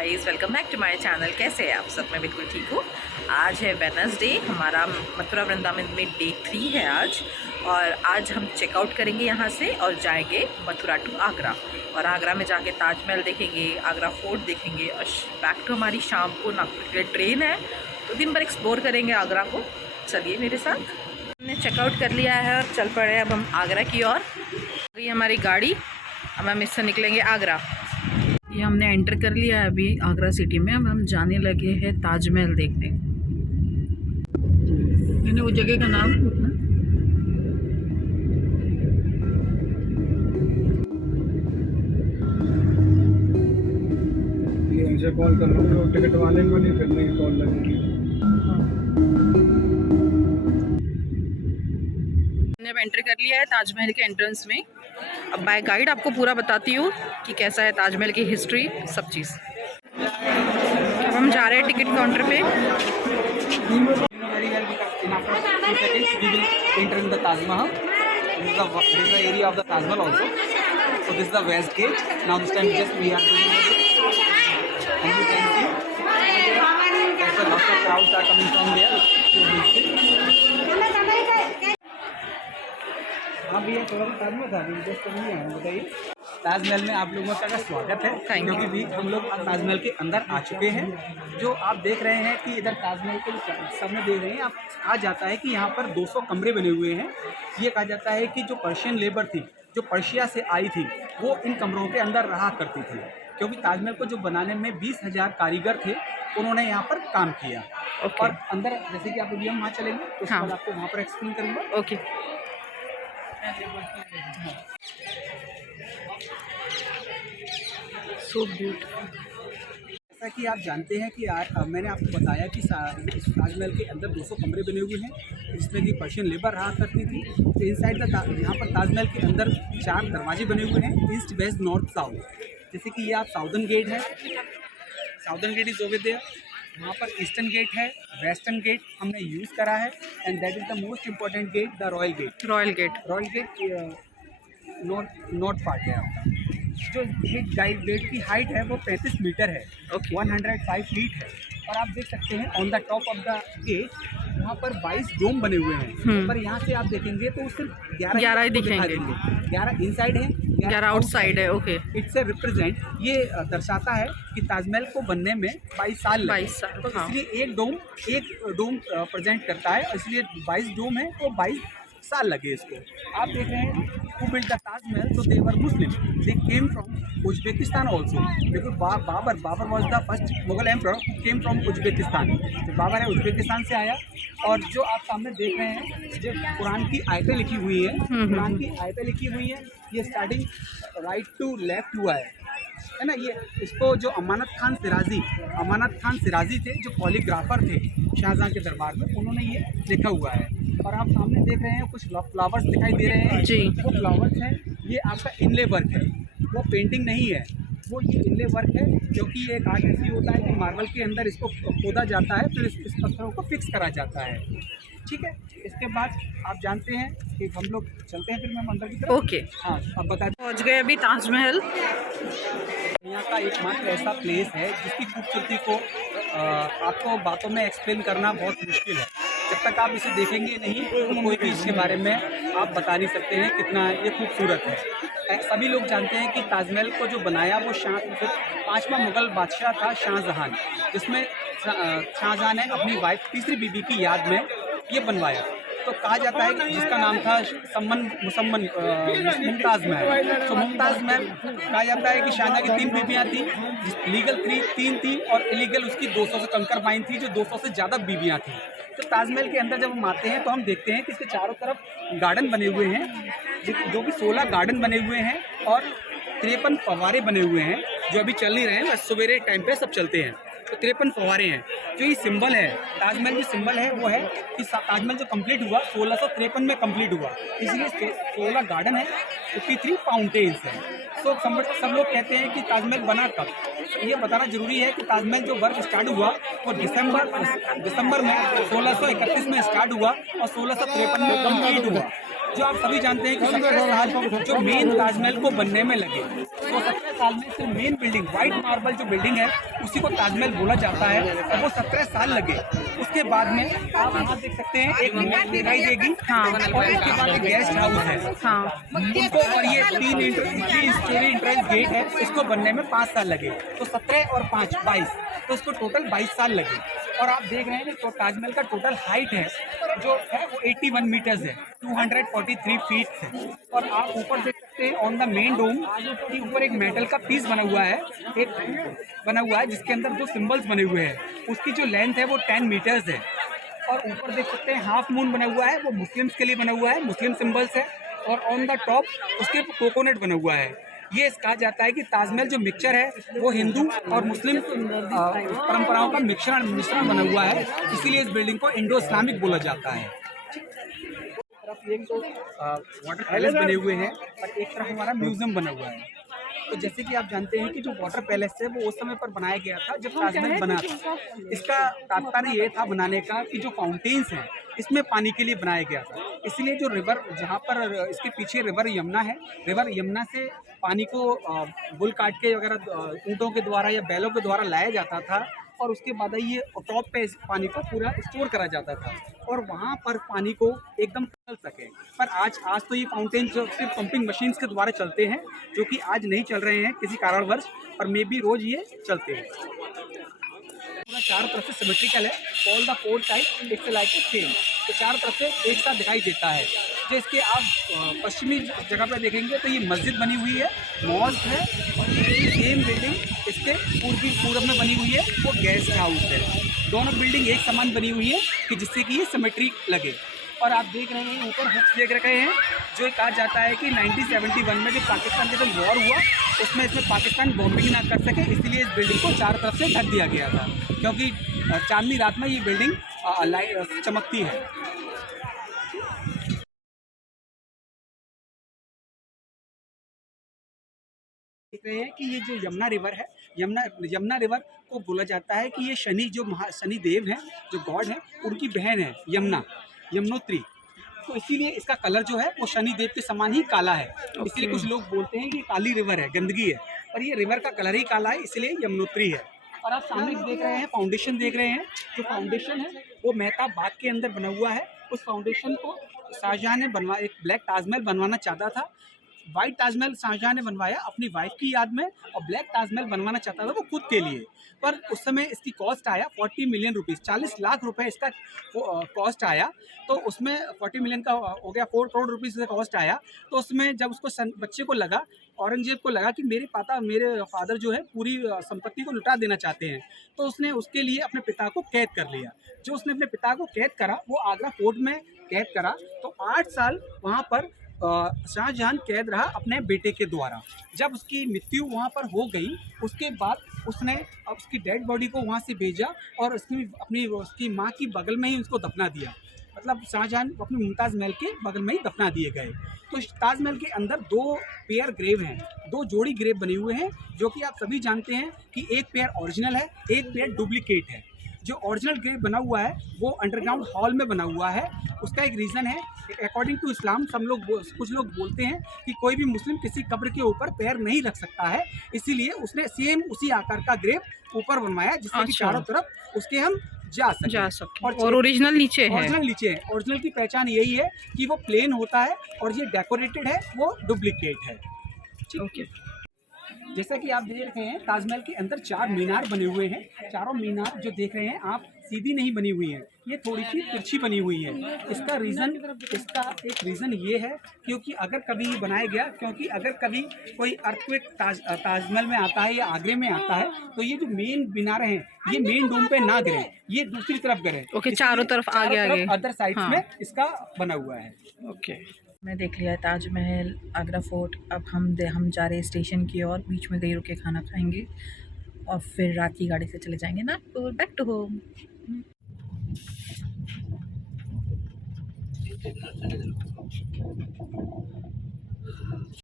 Guys, welcome back to my channel. कैसे हैं आप सब? मैं बिल्कुल ठीक हूँ। आज है वेडनेसडे, हमारा मथुरा वृंदावन में डे 3 है आज। और आज हम चेकआउट करेंगे यहाँ से और जाएंगे मथुरा टू आगरा। और आगरा में जाके ताजमहल देखेंगे, आगरा फोर्ट देखेंगे और बैक टू हमारी शाम को नागपुर के लिए ट्रेन है, तो दिन भर एक्सप्लोर करेंगे आगरा को। चलिए मेरे साथ। हमने चेकआउट कर लिया है और चल पड़े अब हम आगरा की ओर। ये हमारी गाड़ी, अब हम इससे निकलेंगे आगरा। ये हमने एंटर कर लिया है अभी आगरा सिटी में। अब हम जाने लगे हैं ताजमहल देखने। मैंने वो जगह का नाम मुझे कॉल कर लो, टिकट वाले को नहीं, फिर नहीं कॉल लगेगी। मैंने अब एंटर कर लिया है ताजमहल के एंट्रेंस में। अब बाय गाइड आपको पूरा बताती हूँ कि कैसा है ताजमहल की हिस्ट्री, सब चीज़। अब हम जा रहे हैं टिकट काउंटर पे। हाँ भैया, थोड़ा ताजमहल था, दिलचस्प नहीं है, बताइए। ताजमहल में आप लोगों का स्वागत है, क्योंकि भी हम लोग ताजमहल के अंदर आ चुके हैं। जो आप देख रहे हैं कि इधर ताजमहल के सामने देख रहे हैं आप, कहा जाता है कि यहाँ पर 200 कमरे बने हुए हैं। ये कहा जाता है कि जो पर्शियन लेबर थी, जो पर्शिया से आई थी, वो इन कमरों के अंदर रहा करती थी, क्योंकि ताजमहल को जो बनाने में 20,000 कारीगर थे, उन्होंने यहाँ पर काम किया। और अंदर जैसे कि आप अभी हम वहाँ चलेंगे तो उसके बाद आपको वहाँ पर एक्सप्लेन करूँगा। ओके। So beautiful. जैसा कि आप जानते हैं कि मैंने आपको बताया कि इस ताजमहल के अंदर 200 कमरे बने हुए हैं, जिसमें कि पर्शियन लेबर रहा करती थी। तो इनसाइड यहाँ पर ताजमहल के अंदर 4 दरवाजे बने हुए हैं, ईस्ट, वेस्ट, नॉर्थ, साउथ। जैसे कि ये आप साउदर्न गेट है, southern gate is over there. वहाँ पर ईस्टर्न गेट है, वेस्टर्न गेट हमने यूज़ करा है, and that is the most important gate, the royal gate. Royal gate north part है आपका। जो गेट की हाइट है वो 35 मीटर है, 105 फीट है। और आप देख सकते हैं on the top of the gate यहाँ पर 22 डोम बने हुए हैं। पर यहाँ से आप देखेंगे तो सिर्फ 11 ही दिखेंगे। 11 इनसाइड है, 11 आउटसाइड है। ओके। इट्स ए रिप्रेजेंट, ये दर्शाता है कि ताजमहल को बनने में 22 साल लगे। 22 साल, तो इसलिए एक डोम प्रेजेंट करता है, इसलिए 22 डोम है तो 22 साल लगे इसको। आप देख रहे हैं who built the Taj Mahal, so they were Muslim. They came from Uzbekistan also. देखो Babar was the first Mughal emperor, came from Uzbekistan. तो बाबर है उज्बेकिस्तान से आया। और जो आप सामने देख रहे हैं, जो कुरान की आयतें लिखी हुई है, कुरान की आयतें लिखी हुई हैं, ये स्टार्टिंग राइट टू लेफ्ट हुआ है ना। ये इसको जो अमानत खान सिराजी थे, जो पॉलीग्राफर थे शाहजहां के दरबार में, उन्होंने ये लिखा हुआ है। और आप सामने देख रहे हैं कुछ फ्लावर्स दिखाई दे रहे हैं जी। वो फ्लावर्स हैं, ये आपका इनले वर्क है, वो पेंटिंग नहीं है, वो ये इनले वर्क है। क्योंकि एक आर्ट ऐसी होता है कि मार्बल के अंदर इसको खोदा जाता है, फिर इस पत्थरों को फिक्स करा जाता है। ठीक है, इसके बाद आप जानते हैं कि हम लोग चलते हैं फिर मैं अंदर की तरफ। ओके। हाँ, अब बता दें, पहुँच गए अभी ताजमहल। यहाँ का एकमात्र ऐसा प्लेस है जिसकी खूबसूरती को आपको बातों में एक्सप्लेन करना बहुत मुश्किल है। जब तक आप इसे देखेंगे नहीं तो कोई भी इसके बारे में आप बता नहीं सकते हैं कितना ये खूबसूरत है। सभी लोग जानते हैं कि ताजमहल को जो बनाया वो 5वां मुग़ल बादशाह था शाहजहां, जिसमें शाहजहां ने अपनी वाइफ तीसरी बीबी की याद में ये बनवाया। तो कहा जाता है कि जिसका नाम था मुमताज़ महल। तो मुमताज़ महल कहा जाता है कि शाहजहां की 3 बीबियाँ थी, लीगल 3 थी और इलीगल उसकी 200 से कंकरबाइन थी, जो 200 से ज़्यादा बीबियाँ थी। तो ताजमहल के अंदर जब हम आते हैं तो हम देखते हैं कि इसके चारों तरफ गार्डन बने हुए हैं, जो कि 16 गार्डन बने हुए हैं और 53 फव्वारे बने हुए हैं, जो अभी चल नहीं रहे हैं, बस सवेरे टाइम पे सब चलते हैं। तो 53 फव्वारे हैं। जो ये सिंबल है, ताजमहल की सिंबल है, वो है कि ताजमहल जो कंप्लीट हुआ 1653 में कंप्लीट हुआ, इसलिए 16 गार्डन है, 53 फाउंटेन्स हैं। तो सब लोग कहते हैं कि ताजमहल बना कब। ये बताना जरूरी है कि ताजमहल जो वर्क स्टार्ट हुआ वो दिसंबर में 1631 में स्टार्ट हुआ और 1653 में कंप्लीट हुआ। जो आप सभी जानते हैं कि 17 साल जो मेन ताजमहल को बनने में लगे, तो 17 साल में सिर्फ मेन बिल्डिंग व्हाइट मार्बल जो बिल्डिंग है उसी को ताजमहल बोला जाता है, और वो 17 साल लगे। उसके बाद में आप यहाँ देख सकते हैं एक मॉल दिखाई देगी, और उसके बाद एक गेस्ट हाउस है उनको, और ये 3 स्टोरी इंट्रेंस गेट है, इसको बनने में 5 साल लगे। तो 17 और 5 22, तो इसको टोटल 22 साल लगे। और आप देख रहे हैं कि तो ताजमहल का टोटल हाइट है जो है वो 81 मीटर्स है, 243 फीट है। और आप ऊपर देख सकते हैं ऑन द मेन डोम के ऊपर एक मेटल का पीस बना हुआ है, जिसके अंदर 2 सिंबल्स बने हुए हैं। उसकी जो लेंथ है वो 10 मीटर्स है। और ऊपर देख सकते हैं हाफ मून बना हुआ है, वो मुस्लिम्स के लिए बना हुआ है, मुस्लिम सिंबल्स है। और ऑन द टॉप उसके कोकोनट बना हुआ है। ये कहा जाता है कि ताजमहल जो मिक्सचर है वो हिंदू और मुस्लिम परंपराओं का मिश्रण बना हुआ है, इसीलिए इस बिल्डिंग को इंडो इस्लामिक बोला जाता है। एक तो वाटर पैलेस बने हुए हैं और एक तरफ हमारा म्यूजियम बना हुआ है। तो जैसे कि आप जानते हैं कि जो वाटर पैलेस है वो उस समय पर बनाया गया था जब ताजमहल बना था। इसका तात्पर्य ये था बनाने का कि जो फाउंटेन्स हैं इसमें पानी के लिए बनाया गया था। इसलिए जो रिवर जहाँ पर इसके पीछे रिवर यमुना है, रिवर यमुना से पानी को बुल काट के वगैरह ऊँटों के द्वारा या बैलों के द्वारा लाया जाता था, और उसके बाद ये टॉप पे इस पानी को पूरा स्टोर करा जाता था, और वहाँ पर पानी को एकदम चल सके। पर आज तो ये फाउंटेन जो सिर्फ पंपिंग मशीन्स के द्वारा चलते हैं, जो कि आज नहीं चल रहे हैं किसी कारणवश, और मे बी रोज ये चलते हैं। पूरा चारों तरफ से सिमेट्रिकल है, all the 4 side it's like a same, तो चारों तरफ से एक साथ दिखाई देता है। जो इसके आप पश्चिमी जगह पे देखेंगे तो ये मस्जिद बनी हुई है, मॉस्क है, और सेम बिल्डिंग इसके पूर्व में बनी हुई है वो गेस्ट हाउस है। दोनों बिल्डिंग एक समान बनी हुई है कि जिससे कि ये सिमेट्री लगे। और आप देख रहे हैं ऊपर हुक्स देख रखे हैं, जो कहा जाता है कि 1971 में जब पाकिस्तान के साथ वॉर हुआ इसमें पाकिस्तान बॉम्बिंग ना कर सके, इसलिए इस बिल्डिंग को चारों तरफ से ढक दिया गया था, क्योंकि चांदनी रात में ये बिल्डिंग चमकती है। देख रहे हैं कि ये जो यमुना रिवर है, यमुना रिवर को बोला जाता है कि ये शनि देव हैं, जो गॉड हैं, उनकी बहन है यमुनोत्री। तो इसीलिए इसका कलर जो है वो शनि देव के समान ही काला है। इसलिए कुछ लोग बोलते हैं कि काली रिवर है, गंदगी है, पर ये रिवर का कलर ही काला है, इसलिए यमुनोत्री है। और आप सामने देख रहे हैं फाउंडेशन देख रहे हैं, जो फाउंडेशन है वो मेहताब बाग के अंदर बना हुआ है। उस फाउंडेशन को शाहजहां ने एक ब्लैक ताजमहल बनवाना चाहता था। वाइट ताजमहल शाहजहां ने बनवाया अपनी वाइफ की याद में, और ब्लैक ताजमहल बनवाना चाहता था वो खुद के लिए। पर उस समय इसकी कॉस्ट आया 40 मिलियन रुपीज़, 40 लाख रुपए इसका कॉस्ट आया। तो उसमें 40 मिलियन का हो गया, 4 करोड़ रुपीज़ का कॉस्ट आया। तो उसमें जब उसको बच्चे को लगा, औरंगजेब को लगा कि मेरे फादर जो है पूरी संपत्ति को लुटा देना चाहते हैं, तो उसने उसके लिए अपने पिता को कैद कर लिया। जो उसने अपने पिता को कैद करा वो आगरा फोर्ट में कैद करा। तो 8 साल वहाँ पर शाहजहां कैद रहा अपने बेटे के द्वारा। जब उसकी मृत्यु वहाँ पर हो गई, उसके बाद उसने उसकी डेड बॉडी को वहाँ से भेजा और उसकी माँ की बगल में ही उसको दफना दिया। मतलब शाहजहां अपनी मुमताज़ महल के बगल में ही दफना दिए गए। तो ताजमहल के अंदर 2 पेयर ग्रेव हैं, 2 जोड़ी ग्रेव बने हुए हैं, जो कि आप सभी जानते हैं कि एक पेयर ओरिजिनल है, एक पेयर डुप्लीकेट है। जो ओरिजिनल ग्रेव बना हुआ है वो अंडरग्राउंड हॉल में बना हुआ है। उसका एक रीज़न है, अकॉर्डिंग टू इस्लाम कुछ लोग बोलते हैं कि कोई भी मुस्लिम किसी कब्र के ऊपर पैर नहीं रख सकता है, इसीलिए उसने सेम उसी आकार का ग्रेव ऊपर बनवाया, जिससे कि चारों तरफ उसके हम जा सके। और ओरिजिनल नीचे है। ओरिजिनल की पहचान यही है कि वो प्लेन होता है, और ये डेकोरेटेड है, वो डुप्लीकेट है। ओके। जैसा कि आप देख रहे हैं ताजमहल के अंदर 4 मीनार बने हुए हैं। चारों मीनार जो देख रहे हैं आप सीधी नहीं बनी हुई है, ये थोड़ी सी तिरछी बनी हुई है। इसका एक रीज़न ये है क्योंकि अगर कभी बनाया गया, क्योंकि अगर कभी कोई अर्थक्वेक ताजमहल में आता है या आगरे में आता है, तो ये जो मेन मीनार हैं ये मेन डोम पे ना गिरे, ये दूसरी तरफ गिरे। ओके, चारों तरफ आगे अदर साइड्स में इसका बना हुआ है। ओके, मैं देख लिया ताजमहल, आगरा फोर्ट। अब हम जा रहे हैं स्टेशन की ओर। बीच में कहीं रुके खाना खाएंगे और फिर रात की गाड़ी से चले जाएंगे नागपुर, बैक टू होम।